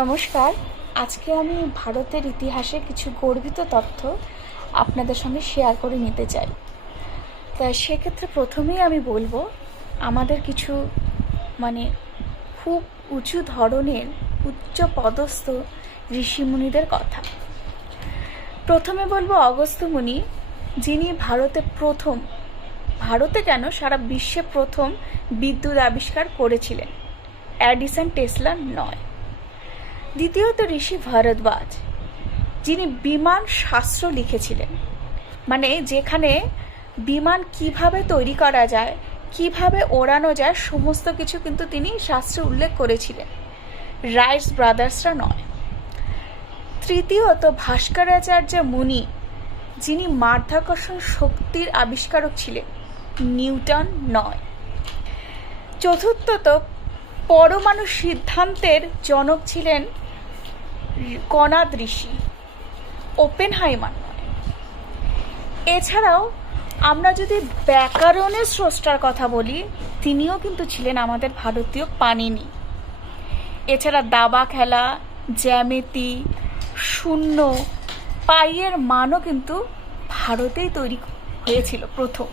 নমস্কার। আজকে আমি ভারতের ইতিহাসে কিছু গর্বিত তথ্য আপনাদের সঙ্গে শেয়ার করে নিতে চাই। তাই সেক্ষেত্রে প্রথমেই আমি বলবো আমাদের কিছু খুব উঁচু ধরনের উচ্চ পদস্থ ঋষিমুনিদের কথা। প্রথমে বলবো অগস্ত্য মুনি, যিনি ভারতে কেন সারা বিশ্বে প্রথম বিদ্যুৎ আবিষ্কার করেছিলেন, এডিসন টেসলা নয়। দ্বিতীয়ত ঋষি ভরদ্বাজ, যিনি বিমান শাস্ত্র লিখেছিলেন, যেখানে বিমান কিভাবে তৈরি করা যায়, কিভাবে ওড়ানো যায়, সমস্ত কিছু কিন্তু তিনি শাস্ত্রে উল্লেখ করেছিলেন। রাইটস ব্রাদার্সরা নয়। তৃতীয়ত ভাস্করাচার্য মুনি, যিনি মাধ্যাকর্ষণ শক্তির আবিষ্কারক ছিলেন, নিউটন নয়। চতুর্থত পরমাণু সিদ্ধান্তের জনক ছিলেন কনাদ ঋষি, ওপেনহাইমার নয়। এছাড়াও আমরা যদি ব্যাকরণের স্রষ্টার কথা বলি, তিনিও কিন্তু ছিলেন আমাদের ভারতীয় পাণিনি। এছাড়া দাবা খেলা, জ্যামিতি, শূন্য, পাইয়ের মানও কিন্তু ভারতেই তৈরি হয়েছিল প্রথম।